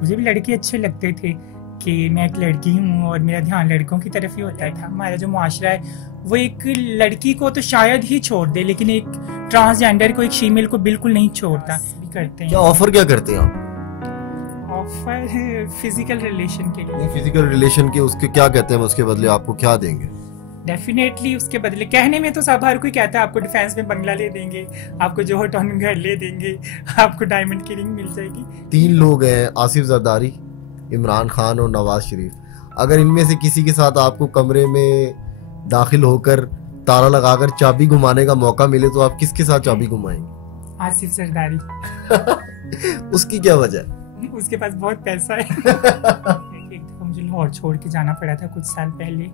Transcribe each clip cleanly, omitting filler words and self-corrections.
मुझे भी लड़के अच्छे लगते थे कि मैं एक लड़की हूँ और मेरा ध्यान लड़कों की तरफ ही होता था। हमारा जो मुआशरा है वो एक लड़की को तो शायद ही छोड़ दे, लेकिन एक ट्रांसजेंडर को, एक फीमेल को बिल्कुल नहीं छोड़ता। भी करते हैं। क्या ऑफर क्या करते हैं आप? ऑफर फिजिकल रिलेशन के लिए। फिजिकल रिलेशन के उसके क्या कहते हैं, उसके बदले आपको क्या देंगे? डेफिनेटली उसके बदले, कहने में तो सब हर कोई कहता है आपको डिफेंस में बंगला ले देंगे, आपको जोहर टाउन में घर ले देंगे, आपको डायमंड की रिंग मिल जाएगी। 3 लोग हैं, आसिफ जरदारी, इमरान खान और नवाज शरीफ। अगर इनमें से किसी के साथ आपको कमरे में दाखिल होकर ताला लगाकर चाबी घुमाने का मौका मिले तो आप किसके साथ चाबी घुमाएंगे? आसिफ जरदारी। उसकी क्या वजह है? उसके पास बहुत पैसा है। एक दफा मुझे लाहौर छोड़ के जाना पड़ा था कुछ साल पहले।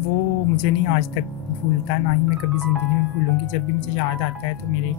वो मुझे नहीं आज तक भूलता, ना ही मैं कभी ज़िंदगी में भूलूंगी। जब भी मुझे याद आता है तो मेरे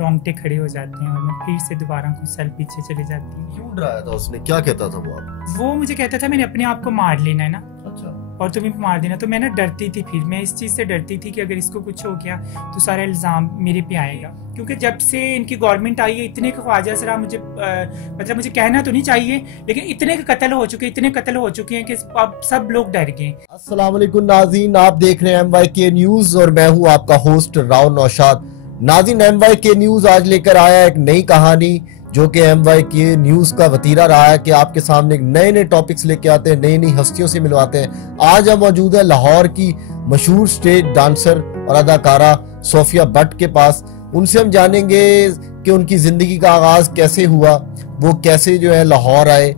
रोंगटे खड़े हो जाते हैं और मैं फिर से दोबारा कुछ साल पीछे चले जाती हूँ। क्यों डराया था उसने? क्या कहता था वो आप? वो मुझे कहता था मैंने अपने आप को मार लेना है ना, अच्छा। और तुम्हें मार देना। तो मैं ना डरती थी, फिर मैं इस चीज़ से डरती थी कि अगर इसको कुछ हो गया तो सारा इल्ज़ाम मेरे पे आएगा। क्योंकि जब से इनकी गवर्नमेंट आई है इतने ख्वाजा सरा मुझे मतलब मुझे कहना तो नहीं चाहिए, लेकिन इतने कत्ल हो चुके हैं कि अब सब लोग डर गए। अस्सलाम वालेकुम नाज़रीन, आप देख रहे हैं MYK न्यूज़ और मैं हूं आपका होस्ट राव नौशाद। नाज़रीन, MYK न्यूज़ आज लेकर आया एक नई कहानी जो कि MYK न्यूज़ का वतीरा रहा है कि आपके सामने नए नए टॉपिक्स लेके आते हैं, नई नई हस्तियों से मिलवाते हैं। आज हम मौजूद है लाहौर की मशहूर स्टेज डांसर और अदाकारा सोफिया भट्ट के पास। उनसे हम जानेंगे कि उनकी ज़िंदगी का आगाज़ कैसे हुआ, वो कैसे जो है लाहौर आए,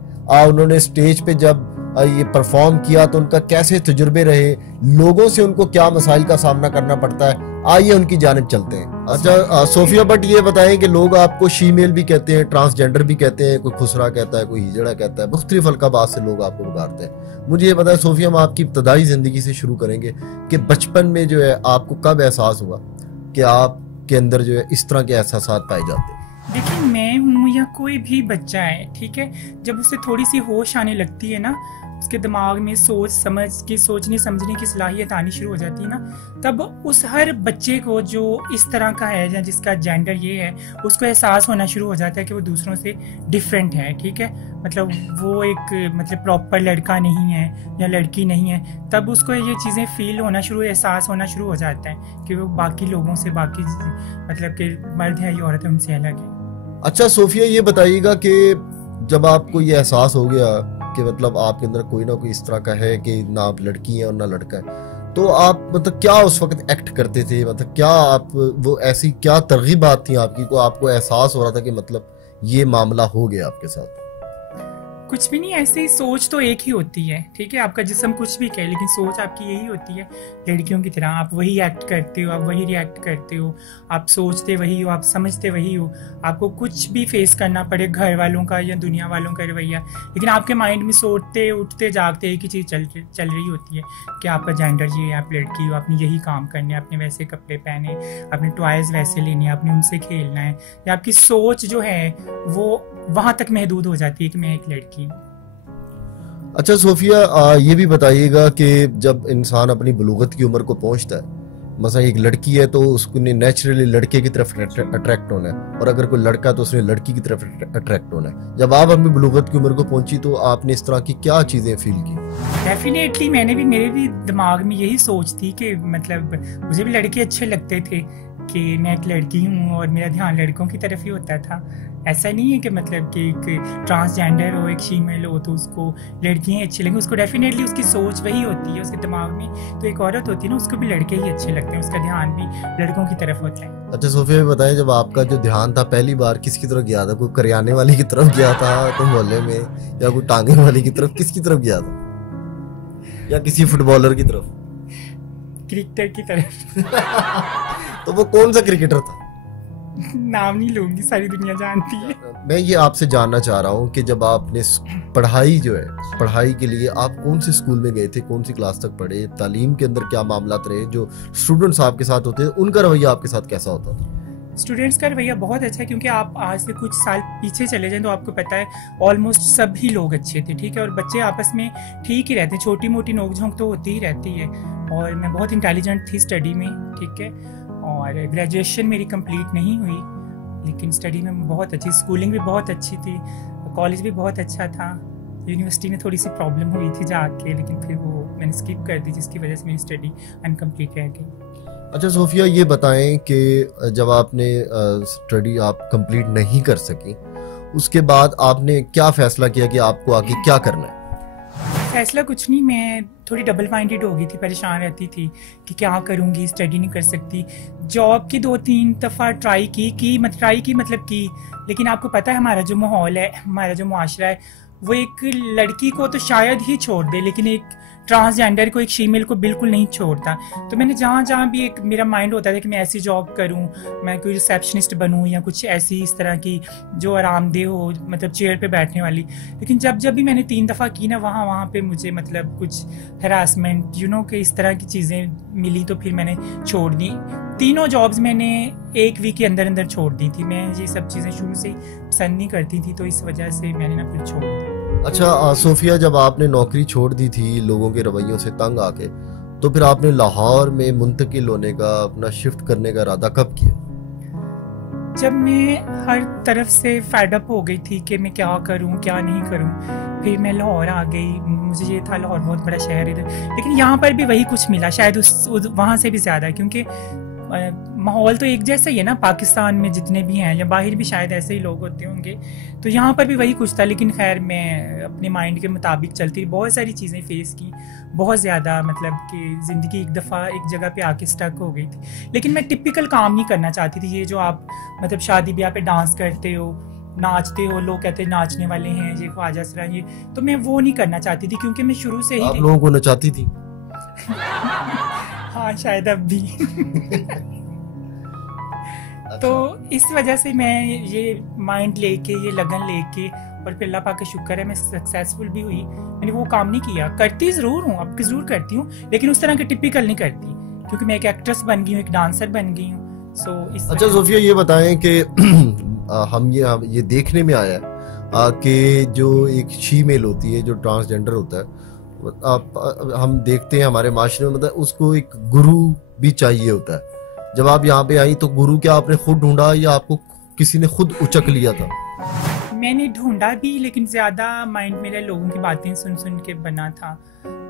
उन्होंने स्टेज पे जब ये परफॉर्म किया तो उनका कैसे तजुर्बे रहे, लोगों से उनको क्या मसाइल का सामना करना पड़ता है। आइए उनकी जानिब चलते हैं। अच्छा सोफिया भट्ट, ये बताएं कि लोग आपको शीमेल भी कहते हैं, ट्रांसजेंडर भी कहते हैं, कोई खुसरा कहता है, कोई हिजड़ा कहता है, मुख्तलिफ अलकाबात से लोग आपको पुकारते हैं। मुझे ये बताएं सोफिया, हम आपकी इब्तदाई ज़िंदगी से शुरू करेंगे कि बचपन में जो है आपको कब एहसास हुआ कि आपके अंदर जो है इस तरह के एहसासात पाए जाते हैं? देखिए, मैं हूँ या कोई भी बच्चा है, ठीक है, जब उसे थोड़ी सी होश आने लगती है ना, उसके दिमाग में सोच समझ की, सोचने समझने की सलाहियत आनी शुरू हो जाती है ना, तब उस हर बच्चे को जो इस तरह का है या जिसका जेंडर ये है, उसको एहसास होना शुरू हो जाता है कि वो दूसरों से डिफरेंट है। ठीक है, मतलब वो एक मतलब प्रॉपर लड़का नहीं है या लड़की नहीं है। तब उसको ये चीज़ें फील होना शुरू, एहसास होना शुरू हो जाता है कि वो बाकी लोगों से, बाकी मतलब कि मर्द है या औरत है उनसे अलग है। अच्छा सोफिया, ये बताइएगा कि जब आपको ये एहसास हो गया कि मतलब आपके अंदर कोई ना कोई इस तरह का है कि ना आप लड़की है और ना लड़का है, तो आप मतलब क्या उस वक्त एक्ट करते थे? मतलब क्या आप वो ऐसी क्या तरगीबात थी आपकी को आपको एहसास हो रहा था कि मतलब ये मामला हो गया आपके साथ? कुछ भी नहीं, ऐसे ही सोच तो एक ही होती है। ठीक है, आपका जिस्म कुछ भी कहे लेकिन सोच आपकी यही होती है लड़कियों की तरह। आप वही एक्ट करते हो, आप वही रिएक्ट करते हो, आप सोचते वही हो, आप समझते वही हो। आपको कुछ भी फेस करना पड़े, घर वालों का या दुनिया वालों का रवैया, लेकिन आपके माइंड में सोचते उठते जागते एक ही चीज़ चल रही होती है कि आपका जेंडर ये है, आप लड़की हो, आपने यही काम करने, आपने वैसे कपड़े पहने, आपने टॉयज़ वैसे लेने, आपने उनसे खेलना है। या आपकी सोच जो है वो वहाँ तक महदूद हो जाती है कि मैं एक लड़की। अच्छा सोफिया, ये भी बताइएगा कि जब इंसान अपनी बलूगत की उम्र को पहुंचता है, मसला एक लड़की है तो उसको नेचुरली लड़के की तरफ अट्रैक्ट होना है, और अगर कोई लड़का तो उसने लड़की की तरफ अट्रैक्ट होना है। जब आप अपनी बलूगत की उम्र को पहुंची तो आपने इस तरह की क्या चीज़ें फील की? डेफिनेटली मेरे भी दिमाग में यही सोच थी कि मतलब मुझे भी लड़के अच्छे लगते थे कि मैं एक लड़की हूँ और मेरा ध्यान लड़कों की तरफ ही होता था। ऐसा नहीं है कि मतलब कि एक ट्रांसजेंडर हो, एक फीमेल हो तो उसको लड़कियाँ अच्छी लगेंगी। उसको डेफिनेटली उसकी सोच वही होती है उसके दिमाग में। तो एक औरत होती है ना, उसको भी लड़के ही अच्छे लगते हैं, उसका ध्यान भी लड़कों की तरफ होता है। अच्छा सोफिया, बताएं जब आपका जो ध्यान था पहली बार किसकी तरफ गया था? कोई करियाने वाली की तरफ गया था, कोई मोहल्ले में, या कोई टांगे वाली की तरफ? किसकी तरफ गया था? या किसी फुटबॉलर की तरफ? क्रिकेटर की तरफ। तो वो कौन सा क्रिकेटर था? नाम नहीं लूंगी, सारी दुनिया जानती है। मैं ये आपसे जानना चाह रहा हूँ कि जब आपने पढ़ाई जो है, पढ़ाई के लिए आप कौन से स्कूल में गए थे, कौन सी क्लास तक पढ़े, तालीम के अंदर क्या मामलात रहे, जो स्टूडेंट्स आपके साथ होते हैं उनका रवैया आपके साथ कैसा होता था? स्टूडेंट्स का रवैया बहुत अच्छा है, क्योंकि आप आज से कुछ साल पीछे चले जाएं तो आपको पता है ऑलमोस्ट सभी लोग अच्छे थे। ठीक है, और बच्चे आपस में ठीक ही रहते हैं, छोटी मोटी नोकझोंक तो होती ही रहती है। और मैं बहुत इंटेलिजेंट थी स्टडी में, ठीक है, और ग्रेजुएशन मेरी कंप्लीट नहीं हुई लेकिन स्टडी में बहुत अच्छी, स्कूलिंग भी बहुत अच्छी थी, कॉलेज भी बहुत अच्छा था। यूनिवर्सिटी में थोड़ी सी प्रॉब्लम हुई थी जाके, लेकिन फिर वो मैंने स्किप कर दी, जिसकी वजह से मेरी स्टडी अनकम्प्लीट रह गई। अच्छा सोफिया, ये बताएं कि जब आपने स्टडी आप कंप्लीट नहीं कर सकी, उसके बाद आपने क्या फैसला किया कि आपको आगे क्या करना है? फैसला कुछ नहीं, मैं थोड़ी डबल माइंडेड हो गई थी, परेशान रहती थी कि क्या करूँगी, स्टडी नहीं कर सकती। जॉब की 2-3 दफ़ा ट्राई की मतलब की, लेकिन आपको पता है हमारा जो माहौल है, हमारा जो मुआशरा है, वो एक लड़की को तो शायद ही छोड़ दे, लेकिन एक ट्रांसजेंडर को, एक फीमेल को बिल्कुल नहीं छोड़ता। तो मैंने जहाँ भी एक मेरा माइंड होता था कि मैं ऐसी जॉब करूँ, मैं कोई रिसेप्शनिस्ट बनूँ या कुछ ऐसी इस तरह की जो आरामदेह हो, मतलब चेयर पे बैठने वाली। लेकिन जब भी मैंने 3 दफ़ा की ना, वहाँ पे मुझे मतलब कुछ हरासमेंट कि इस तरह की चीज़ें मिली, तो फिर मैंने छोड़ दी। तीनों जॉब्स मैंने 1 वीक के अंदर छोड़ दी थी। मैं ये सब चीज़ें शुरू से ही पसंद नहीं करती थी, तो इस वजह से मैंने ना फिर छोड़ दी। अच्छा सोफिया, जब आपने नौकरी छोड़ दी थी लोगों के रवैयों से तंग आके, तो फिर आपने लाहौर में मुंतकिल होने का, अपना शिफ्ट करने का इरादा कब किया? जब मैं हर तरफ से फेड अप हो गई थी कि मैं क्या करूं क्या नहीं करूं, फिर मैं लाहौर आ गई। मुझे ये था लाहौर बहुत बड़ा शहर है, लेकिन यहाँ पर भी वही कुछ मिला, शायद वहाँ से भी ज़्यादा, क्योंकि माहौल तो एक जैसा ही है ना। पाकिस्तान में जितने भी हैं या बाहर भी शायद ऐसे ही लोग होते होंगे, तो यहाँ पर भी वही कुछ था। लेकिन खैर मैं अपने माइंड के मुताबिक चलती रही, बहुत सारी चीज़ें फेस की, बहुत ज़्यादा, मतलब कि ज़िंदगी एक दफ़ा एक जगह पे आके स्टक हो गई थी। लेकिन मैं टिपिकल काम नहीं करना चाहती थी, ये जो आप मतलब शादी ब्याह पे डांस करते हो, नाचते हो, लोग कहते हैं नाचने वाले हैं ये ख्वाजा सरा, ये तो मैं वो नहीं करना चाहती थी, क्योंकि मैं शुरू से ही आप लोगों को नचाती थी? हाँ शायद अब भी। तो इस वजह से मैं ये माइंड लेके, ये लगन लेके, और फिर अल्लाह पाक का शुक्र है मैं सक्सेसफुल भी हुई। मैंने वो काम नहीं किया, करती ज़रूर हूँ, अब ज़रूर करती हूँ, लेकिन उस तरह के टिपिकल नहीं करती, क्योंकि मैं एक एक्ट्रेस बन गई हूँ, एक डांसर बन गई हूँ। अच्छा सोफिया, ये बताएं कि हम ये देखने में आया कि जो एक शीमेल होती है, जो ट्रांसजेंडर होता है, हम देखते हैं हमारे माशरे में, मतलब उसको एक गुरु भी चाहिए होता है। जब आप यहाँ पे आई तो गुरु क्या आपने खुद ढूंढा या आपको किसी ने खुद उचक लिया था? मैंने ढूंढा भी, लेकिन ज़्यादा माइंड मेरा लोगों की बातें सुन के बना था,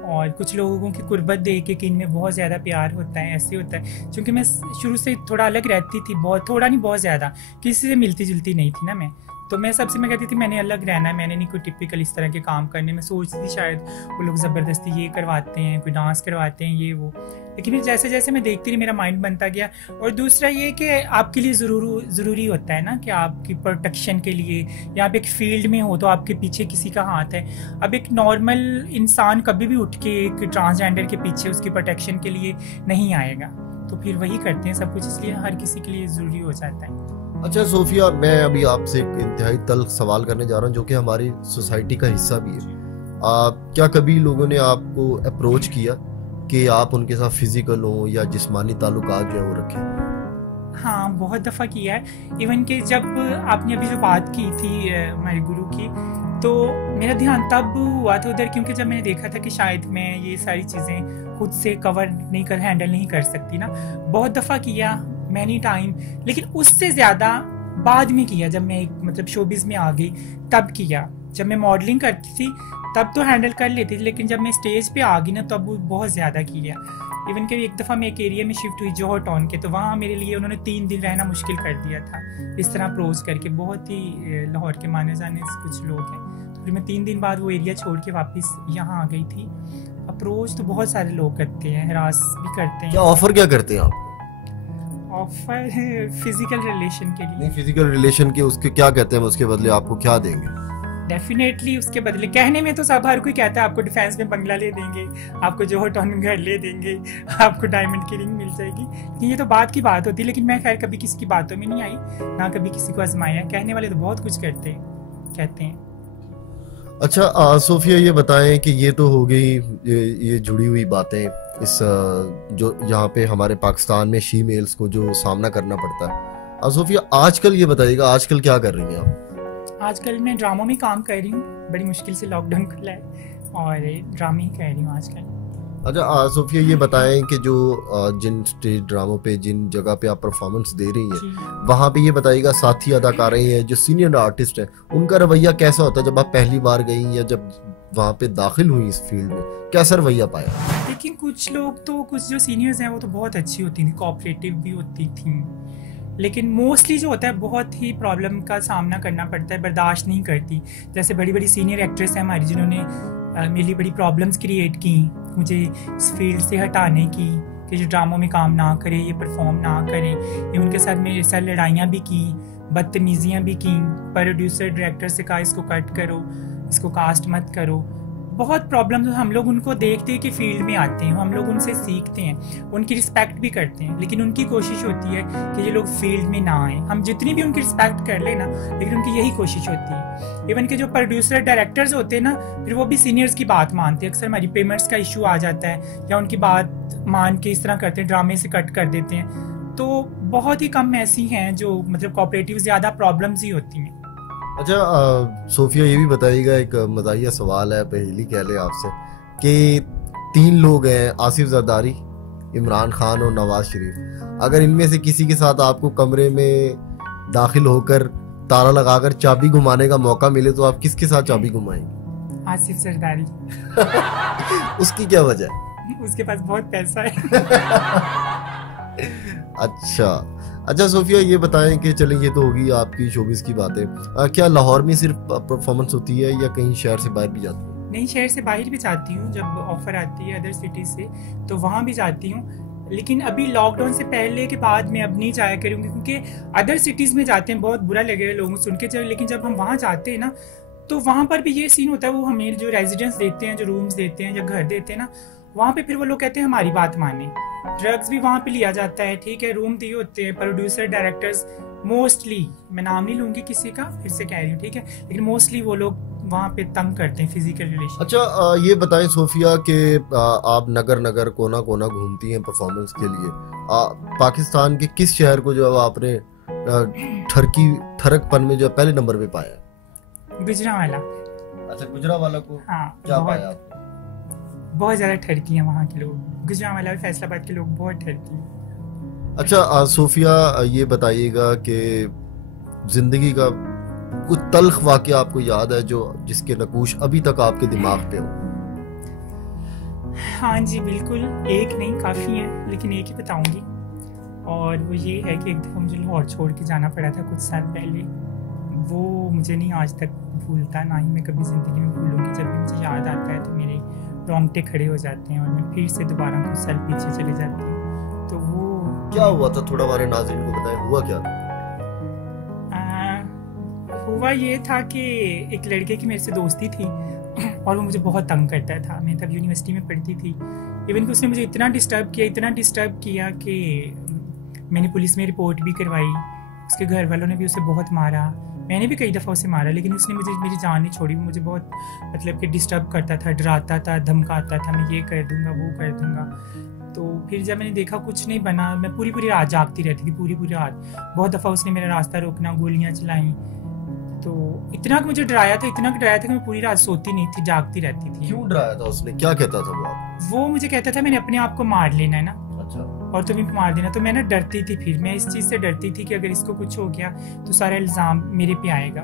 और कुछ लोगों की कुर्बत देख के कि इनमें बहुत ज़्यादा प्यार होता है, ऐसे होता है। क्योंकि मैं शुरू से थोड़ा अलग रहती थी, थोड़ा नहीं बहुत ज़्यादा, किसी से मिलती जुलती नहीं थी ना मैं, तो मैं कहती थी मैंने अलग रहना है, मैंने नहीं कोई टिपिकल इस तरह के काम करने। मैं सोचती थी शायद वो लोग ज़बरदस्ती ये करवाते हैं, कोई डांस करवाते हैं, ये वो। लेकिन फिर जैसे जैसे मैं देखती रही, मेरा माइंड बनता गया। और दूसरा ये कि आपके लिए ज़रूरी होता है ना कि आपकी प्रोटेक्शन के लिए, या आप एक फील्ड में हो तो आपके पीछे किसी का हाथ है। अब एक नॉर्मल इंसान कभी भी उठ के एक ट्रांसजेंडर के पीछे उसकी प्रोटेक्शन के लिए नहीं आएगा, तो फिर वही करते हैं सब कुछ, इसलिए हर किसी के लिए ज़रूरी हो जाता है। अच्छा सोफिया, मैं अभी आपसे एक इंतहाई तल्ख सवाल करने जा रहा हूँ, जो कि हमारी सोसाइटी का हिस्सा भी है। क्या कभी लोगों ने आपको अप्रोच किया कि आप उनके साथ फिजिकल हो या जिस्मानी ताल्लुकात जो है वो रखें? हाँ, बहुत दफ़ा किया है। इवन कि जब आपने अभी जो बात की थी हमारे गुरु की, तो मेरा ध्यान तब हुआ था उधर, क्योंकि जब मैंने देखा था कि शायद मैं ये सारी चीज़ें खुद से हैंडल नहीं कर सकती ना। बहुत दफ़ा किया, मैनी टाइम, लेकिन उससे ज़्यादा बाद में किया, जब मैं एक मतलब शोबिज़ में आ गई तब किया। जब मैं मॉडलिंग करती थी तब तो हैंडल कर लेती थी, लेकिन जब मैं स्टेज पे आ गई ना तब बहुत ज़्यादा किया। इवन कि एक दफ़ा मैं एक एरिया में शिफ्ट हुई जौहर टाउन के, तो वहाँ मेरे लिए उन्होंने 3 दिन रहना मुश्किल कर दिया था, इस तरह अप्रोच करके। बहुत ही लाहौर के माने जाने से कुछ लोग हैं, तो फिर मैं 3 दिन बाद वो एरिया छोड़ के वापस यहाँ आ गई थी। अप्रोच तो बहुत सारे लोग करते हैं, हरास भी करते हैं। क्या ऑफर क्या करते हैं आप? ऑफर फिजिकल रिलेशन के लिए। नहीं, फिजिकल रिलेशन के उसके क्या कहते हैं, उसके बदले आपको क्या देंगे? डेफिनेटली उसके बदले, कहने में तो सब हर कोई कहता है आपको डिफेंस में बंगला ले देंगे, आपको जौहर टाउन में घर ले देंगे, आपको डायमंड की रिंग मिल जाएगी, लेकिन ये तो बात की बात होती है। लेकिन मैं खैर कभी किसी की बातों में नहीं आई, ना कभी किसी को आजमाया। कहने वाले तो बहुत कुछ कहते हैं। अच्छा सोफिया, ये बताएं कि ये तो हो गई ये जुड़ी हुई बातें, इस जो यहाँ पे हमारे पाकिस्तान में शीमेल्स को जो सामना करना पड़ता है। सोफिया, आजकल ये बताइएगा, आजकल क्या कर रही हैं आप? आजकल मैं ड्रामों में काम कर रही हूँ, बड़ी मुश्किल से लॉकडाउन खुला है और ड्रामे ही कर रही हूँ आजकल। अच्छा सोफिया, ये बताएं कि जो जिन स्टेज ड्रामों पे, जिन जगह पे आप परफॉर्मेंस दे रही हैं, वहाँ पे ये बताइएगा साथी अदाकारें हैं जो सीनियर आर्टिस्ट हैं, उनका रवैया कैसा होता है जब आप पहली बार गई या जब वहाँ पे दाखिल हुई इस फील्ड में, कैसा रवैया पाया? लेकिन कुछ लोग तो, कुछ जो सीनियर्स हैं वो तो बहुत अच्छी होती थी, कोऑपरेटिव भी होती थी, लेकिन मोस्टली जो होता है बहुत ही प्रॉब्लम का सामना करना पड़ता है, बर्दाश्त नहीं करती। जैसे बड़ी बड़ी सीनियर एक्ट्रेस हैं हमारी जिन्होंने मेरे लिए बड़ी प्रॉब्लम्स क्रिएट की मुझे इस फील्ड से हटाने की, कि जो ड्रामों में काम ना करे, ये परफॉर्म ना करें, ये उनके साथ मेरे साथ लड़ाइयाँ भी की, बदतमीज़ियाँ भी की, प्रोड्यूसर डायरेक्टर से कहा इसको कट करो, इसको कास्ट मत करो। बहुत प्रॉब्लम्स हम लोग उनको देखते हैं कि फील्ड में आते हैं, हम लोग उनसे सीखते हैं, उनकी रिस्पेक्ट भी करते हैं, लेकिन उनकी कोशिश होती है कि ये लोग फील्ड में ना आए। हम जितनी भी उनकी रिस्पेक्ट कर लेना, लेकिन उनकी यही कोशिश होती है। इवन के जो प्रोड्यूसर डायरेक्टर्स होते हैं ना, फिर वो भी सीनियर्स की बात मानते हैं। अक्सर हमारी पेमेंट्स का इशू आ जाता है या उनकी बात मान के इस तरह करते हैं, ड्रामे से कट कर देते हैं। तो बहुत ही कम ऐसी हैं जो मतलब कोऑपरेटिव, ज़्यादा प्रॉब्लम्स ही होती हैं। अच्छा सोफिया, ये भी बताइएगा, एक मज़ाहिया सवाल है, पहेली कह ले आपसे, कि 3 लोग हैं, आसिफ जरदारी, इमरान खान और नवाज शरीफ। अगर इनमें से किसी के साथ आपको कमरे में दाखिल होकर ताला लगाकर चाबी घुमाने का मौका मिले तो आप किसके साथ चाबी घुमाएंगे? आसिफ जरदारी। उसकी क्या वजह है? उसके पास बहुत पैसा है। अच्छा सोफिया, ये बताएं कि चलें, ये तो होगी आपकी शोबिस की बातें, क्या लाहौर में सिर्फ परफॉर्मेंस होती है या कहीं शहर से बाहर भी जाती है? नहीं, शहर से बाहर भी जाती हूँ, जब ऑफर आती है अदर सिटी से तो वहाँ भी जाती हूँ। लेकिन अभी लॉकडाउन से पहले के बाद मैं अब नहीं जाया करूँगी, क्योंकि अदर सिटीज़ में जाते हैं बहुत बुरा लगेगा लोगों सुन के, लेकिन जब हम वहाँ जाते हैं ना तो वहाँ पर भी ये सीन होता है, वो हमें जो रेजिडेंस देते हैं, जो रूम्स देते हैं या घर देते हैं ना, वहाँ पे फिर वो लोग कहते हैं हमारी बात माने। ड्रग्स भी वहाँ पे लिया जाता है, ठीक है, रूम दिए होते हैं, प्रोड्यूसर डायरेक्टर्स मोस्टली, मैं नाम नहीं लूँगी किसी का, फिर से कह रही हूँ, ठीक है, लेकिन मोस्टली वो लोग वहाँ पे तंग करते हैं, फिजिकल रिलेशन। अच्छा ये बताएं सोफिया कि आप नगर नगर कोना कोना घूमती हैं परफॉर्मेंस के लिए, पाकिस्तान के किस शहर को जो आपने ठरकपन में जो पहले नंबर पे पाया? गुजरांवाला। अच्छा, गुजरांवाला को हाँ, क्या पाया? बहुत ज़्यादा ठरकी हैं वहाँ के लोग, गुजरांवाला और फैसलाबाद के लोग बहुत ठरकी हैं। अच्छा सोफिया, ये बताइएगा कि जिंदगी का कुछ तल्ख वाक़या आपको याद है जो जिसके नकूश अभी तक आपके दिमाग पे हो? हाँ जी बिल्कुल, एक नहीं काफ़ी है, लेकिन एक ही बताऊंगी, और वो ये है कि एक दफ़ा मुझे लाहौर छोड़ के जाना पड़ा था कुछ साल पहले। वो मुझे नहीं आज तक भूलता, ना ही मैं कभी ज़िंदगी में भूलूंगी। जब भी मुझे याद आता है तो मेरे रोंगटे खड़े हो जाते हैं और मैं फिर से दोबारा कुछ साल पीछे चले जाती हूँ। तो वो क्या हुआ था, थोड़ा हमारे नाज़रीन को बताएं, हुआ क्या था? हुआ ये था कि एक लड़के की मेरे से दोस्ती थी और वो मुझे बहुत तंग करता था। मैं तब यूनिवर्सिटी में पढ़ती थी। इवन कि उसने मुझे इतना डिस्टर्ब किया कि मैंने पुलिस में रिपोर्ट भी करवाई। उसके घर वालों ने भी उसे बहुत मारा, मैंने भी कई दफ़ा उसे मारा, लेकिन उसने मुझे मेरी जान नहीं छोड़ी। मुझे बहुत मतलब कि डिस्टर्ब करता था, डराता था, धमकाता था, मैं ये कर दूंगा, वो कर दूंगा। तो फिर जब मैंने देखा कुछ नहीं बना, मैं पूरी रात जागती रहती थी, पूरी रात। बहुत दफ़ा उसने मेरा रास्ता रोकना, गोलियाँ चलाई। तो इतना मुझे डराया था कि मैं पूरी रात सोती नहीं थी, जागती रहती थी। क्यों डराया था उसने, क्या कहता था वो मुझे कहता था मैंने अपने आप को मार लेना है ना, अच्छा, और तुम्हें मार देना। तो मैं ना डरती थी, फिर मैं इस चीज़ से डरती थी कि अगर इसको कुछ हो गया तो सारा इल्ज़ाम मेरे पे आएगा।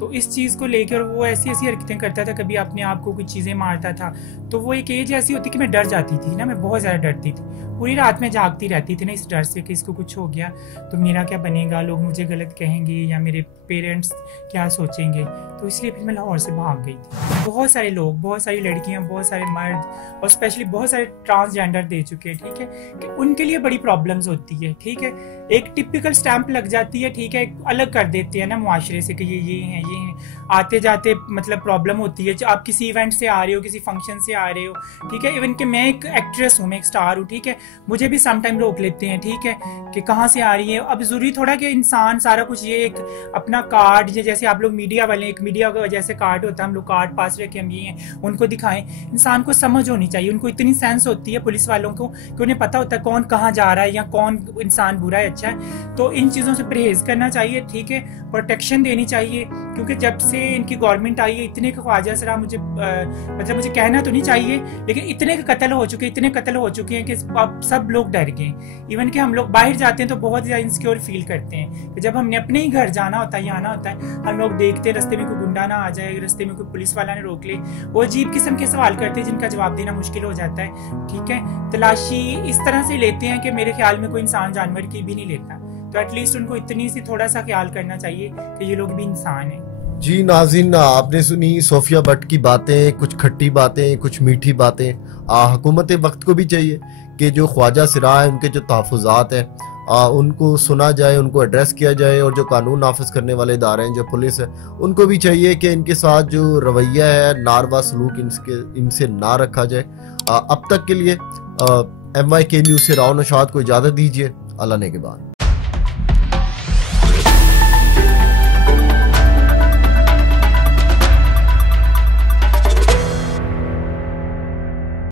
तो इस चीज़ को लेकर वो ऐसी हरकतें करता था, कभी अपने आप को कुछ चीज़ें मारता था। तो वो एक एज ऐसी होती कि मैं डर जाती थी ना, मैं बहुत ज़्यादा डरती थी, पूरी रात में जागती रहती थी ना, इस डर से कि इसको कुछ हो गया तो मेरा क्या बनेगा, लोग मुझे गलत कहेंगे या मेरे पेरेंट्स क्या सोचेंगे। तो इसलिए फिर मैं लाहौर से भाग गई थी। बहुत सारे लोग, बहुत सारी लड़कियाँ, बहुत सारे मर्द और स्पेशली बहुत सारे ट्रांसजेंडर दे चुके हैं, ठीक है, कि उनके लिए बड़ी प्रॉब्लम्स होती है, ठीक है। एक टिपिकल स्टैंप लग जाती है, ठीक है, अलग कर देते हैं ना मुआशरे से कि ये हैं, आते जाते मतलब प्रॉब्लम होती है। आप किसी इवेंट से आ रहे हो, किसी फंक्शन से आ रहे हो, ठीक है, इवन कि मैं एक एक्ट्रेस हूँ, मैं एक स्टार हूँ, ठीक है, मुझे भी सम टाइम रोक लेते हैं, ठीक है, कि कहाँ से आ रही है। अब जरूरी थोड़ा कि इंसान सारा कुछ ये एक अपना कार्ड, जैसे आप लोग मीडिया वाले, एक मीडिया का जैसे कार्ड होता है, हम लोग कार्ड पास रखे हम ये हैं, उनको दिखाएं। इंसान को समझ होनी चाहिए, उनको इतनी सेंस होती है पुलिस वालों को कि उन्हें पता होता है कौन कहाँ जा रहा है या कौन इंसान बुरा है अच्छा है। तो इन चीज़ों से परहेज करना चाहिए, ठीक है, प्रोटेक्शन देनी चाहिए, क्योंकि जब से इनकी गवर्नमेंट आई है, इतने ख्वाजा सरा मुझे मतलब मुझे कहना तो नहीं चाहिए, लेकिन इतने कत्ल हो चुके हैं कि अब सब लोग डर गए। इवन कि हम लोग बाहर जाते हैं तो बहुत ज़्यादा इनसिक्योर फील करते हैं कि जब हमने अपने ही घर जाना होता है या आना होता है, हम लोग देखते हैं रास्ते में कोई गुंडा ना आ जाए, रास्ते में कोई पुलिस वाला ने रोक ले, वो अजीब किस्म के सवाल करते हैं जिनका जवाब देना मुश्किल हो जाता है। ठीक है, तलाशी इस तरह से लेते हैं कि मेरे ख्याल में कोई इंसान जानवर की भी नहीं लेता, तो एटलीस्ट उनको इतनी सी थोड़ा सा ख्याल करना चाहिए कि ये लोग भी इंसान हैं। जी नाज़रीन, आपने सुनी सोफिया भट्ट की बातें, कुछ खट्टी बातें, कुछ मीठी बातें। हुकूमत वक्त को भी चाहिए कि जो ख्वाजा सिरा है उनके जो तहफ़्फ़ुज़ात हैं उनको सुना जाए, उनको एड्रेस किया जाए, और जो कानून नाफिज करने वाले इदारे हैं, जो पुलिस है, उनको भी चाहिए कि इनके साथ जो रवैया है, नारवा सलूक इनसे ना रखा जाए। अब तक के लिए MYK न्यूज़ से राव नौशाद को इजाज़त दीजिए। अल्लाह ने के बाद।